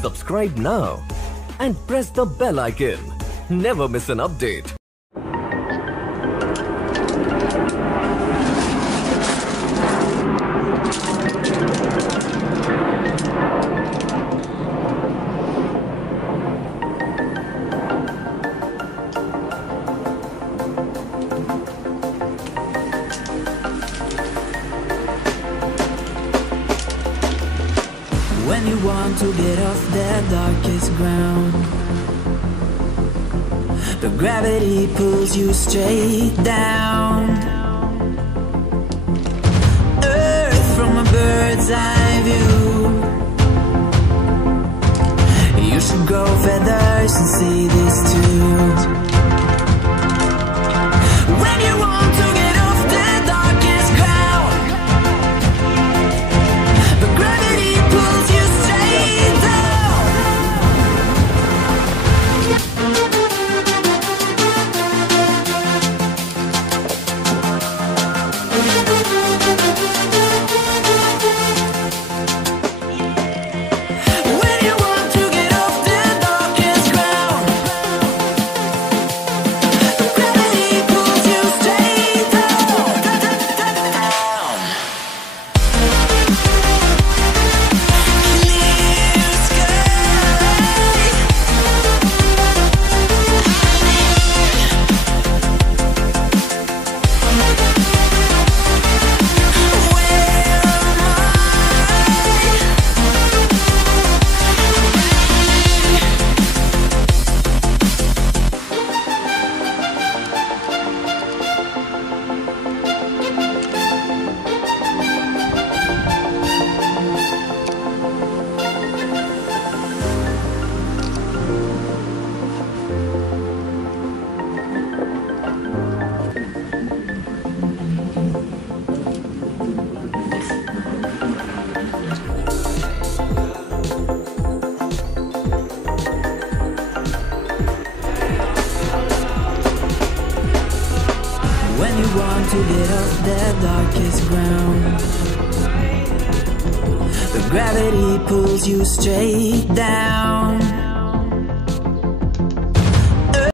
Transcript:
Subscribe now and press the bell icon. Never miss an update. When you want to get off the darkest ground, the gravity pulls you straight down. Earth from a bird's eye view. You should grow feathers and see this too. When you want to get off the darkest ground, the gravity pulls you straight down. When you want to get off the darkest ground, the gravity pulls you straight down. Clear sky. When you want to get off the darkest ground, the gravity pulls you straight down.